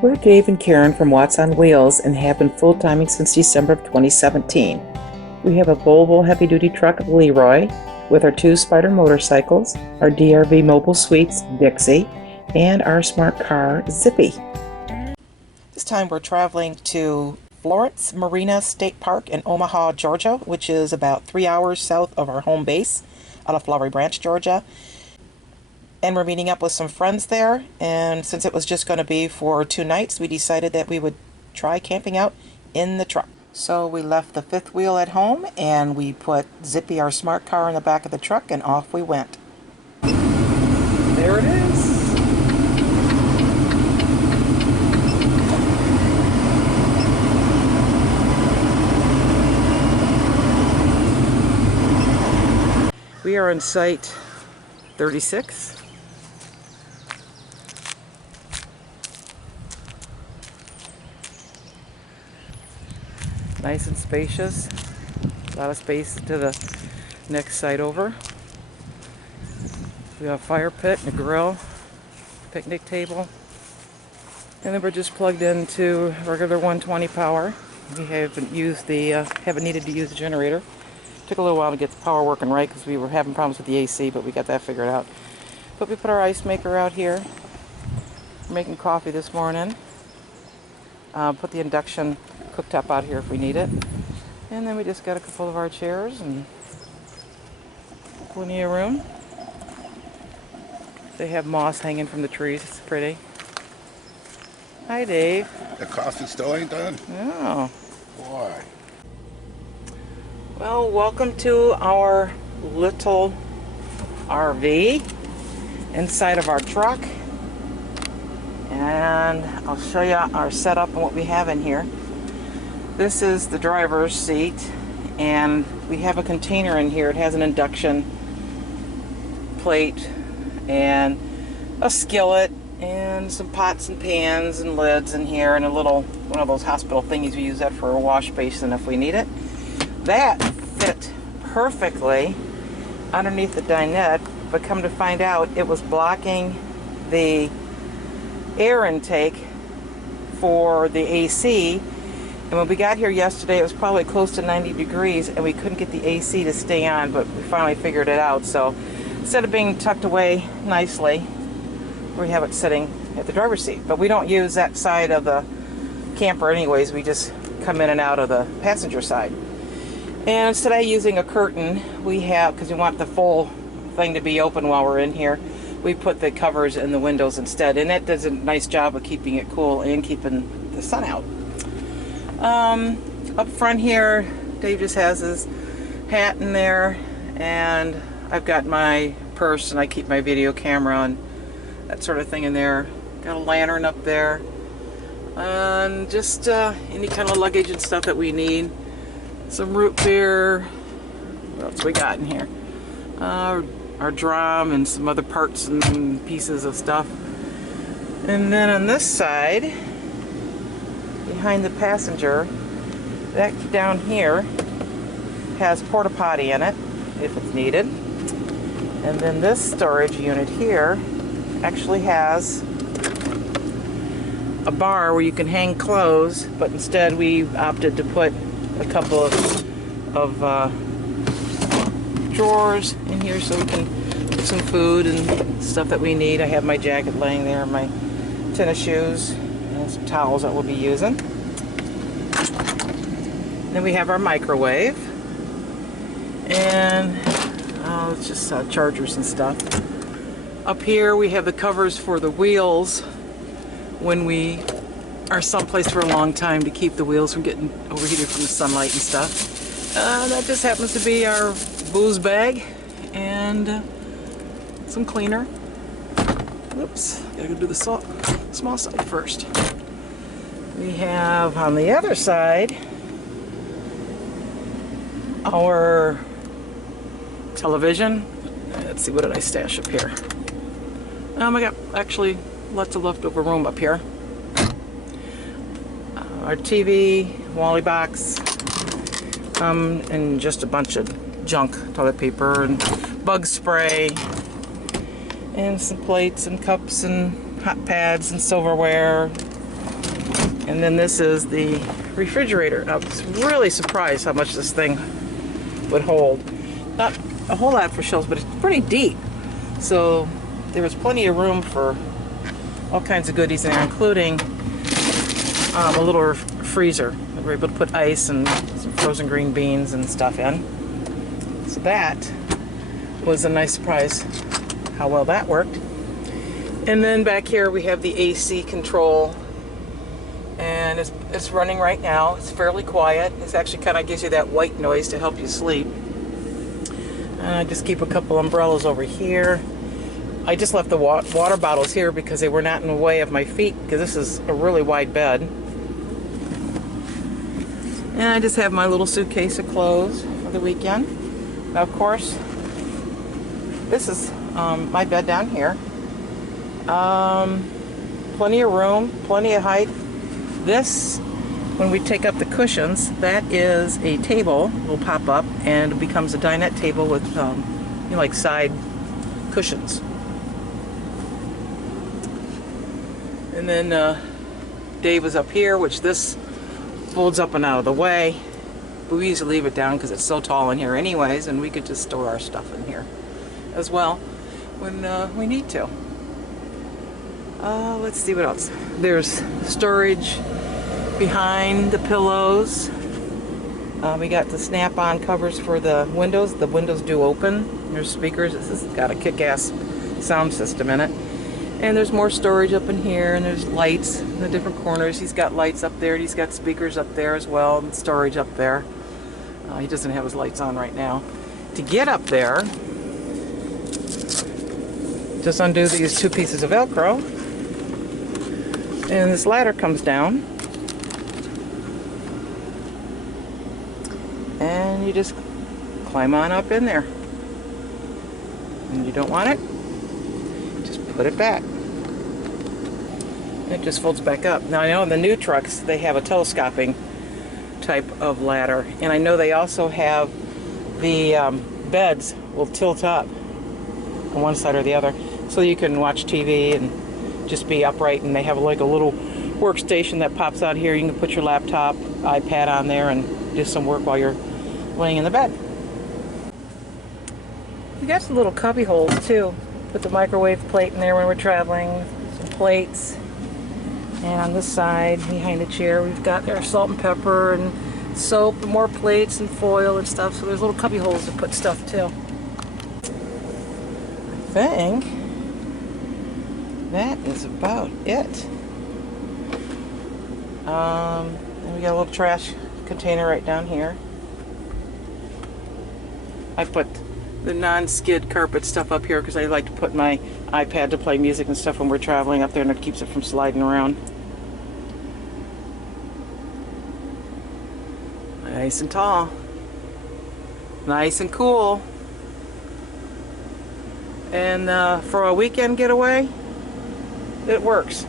We're Dave and Karen from Watts on Wheels and have been full-timing since December of 2017. We have a Volvo heavy-duty truck, Leroy, with our 2 Spider motorcycles, our DRV mobile suites, Dixie, and our smart car, Zippy. This time we're traveling to Florence Marina State Park in Omaha, Georgia, which is about 3 hours south of our home base out of Flowery Branch, Georgia. And we're meeting up with some friends there, and since it was just going to be for 2 nights, we decided that we would try camping out in the truck. So we left the 5th wheel at home, and we put Zippy, our smart car, in the back of the truck, and off we went. There it is. We are in site 36. Nice and spacious. A lot of space to the next site over. We have a fire pit and a grill, picnic table. And then we're just plugged into regular 120 power. We haven't needed to use the generator. Took a little while to get the power working right because we were having problems with the AC, but we got that figured out. But we put our ice maker out here. We're making coffee this morning. Put the induction cooktop out here if we need it. And then we just got a couple of our chairs and plenty of room. They have moss hanging from the trees. It's pretty. Hi, Dave. The coffee still ain't done? Oh. Boy. Well, welcome to our little RV inside of our truck. And I'll show you our setup and what we have in here. This is the driver's seat, and we have a container in here. It has an induction plate and a skillet and some pots and pans and lids in here, and a little one of those hospital thingies. We use that for a wash basin if we need it. That fit perfectly underneath the dinette, but come to find out it was blocking the air intake for the AC. And when we got here yesterday, it was probably close to 90 degrees, and we couldn't get the AC to stay on, but we finally figured it out. So instead of being tucked away nicely, we have it sitting at the driver's seat. But we don't use that side of the camper anyways. We just come in and out of the passenger side. And instead of using a curtain, we have, because we want the full thing to be open while we're in here, we put the covers in the windows instead. And that does a nice job of keeping it cool and keeping the sun out. Up front here, Dave just has his hat in there, and I've got my purse, and I keep my video camera and that sort of thing in there. Got a lantern up there, and just any kind of luggage and stuff that we need. Some root beer. What else we got in here? Our drum and some other parts and pieces of stuff. And then on this side, behind the passenger, that down here has porta potty in it if it's needed. And then this storage unit here actually has a bar where you can hang clothes, but instead we opted to put a couple of drawers in here so we can put some food and stuff that we need. I have my jacket laying there, my tennis shoes, and some towels that we'll be using. Then we have our microwave, and it's just chargers and stuff. Up here we have the covers for the wheels when we are someplace for a long time, to keep the wheels from getting overheated from the sunlight and stuff. That just happens to be our booze bag and some cleaner. Oops, gotta go do the small side first. We have on the other side our television. Let's see, what did I stash up here? I got actually lots of leftover room up here. Our TV, Wally box, and just a bunch of junk, toilet paper and bug spray, and some plates and cups and hot pads and silverware, And then this is the refrigerator. I was really surprised how much this thing would hold. Not a whole lot for shelves, but it's pretty deep. So there was plenty of room for all kinds of goodies in there, including a little freezer. We were able to put ice and some frozen green beans and stuff in. So that was a nice surprise how well that worked. And then back here we have the AC control, and it's running right now. It's fairly quiet. It actually kind of gives you that white noise to help you sleep. And I just keep a couple umbrellas over here. I just left the water bottles here because they were not in the way of my feet, because this is a really wide bed. And I just have my little suitcase of clothes for the weekend. Now, of course, this is my bed down here. Plenty of room, plenty of height. This, when we take up the cushions, that is a table. Will pop up and it becomes a dinette table with like side cushions. And then Dave was up here, which this folds up and out of the way. But we usually leave it down because it's so tall in here anyways, and we could just store our stuff in here as well when we need to. Let's see what else. There's storage behind the pillows. We got the snap-on covers for the windows. The windows do open. There's speakers. This has got a kick-ass sound system in it. And there's more storage up in here, and there's lights in the different corners. He's got lights up there, and he's got speakers up there as well, and storage up there. He doesn't have his lights on right now. To get up there, just undo these two pieces of Velcro, and this ladder comes down, and you just climb on up in there. And you don't want it, just put it back. It just folds back up. Now I know in the new trucks they have a telescoping type of ladder, and I know they also have the beds will tilt up on one side or the other, so you can watch TV and just be upright. And they have like a little workstation that pops out here. You can put your laptop, iPad on there and do some work while you're laying in the bed. We got some little cubby holes too. Put the microwave plate in there when we're traveling, some plates. And on this side, behind the chair, we've got our salt and pepper and soap and more plates and foil and stuff. So there's little cubby holes to put stuff too. I think that is about it. And we got a little trash container right down here. I put the non-skid carpet stuff up here because I like to put my iPad to play music and stuff when we're traveling up there, and it keeps it from sliding around. Nice and tall. Nice and cool. And for a weekend getaway, it works.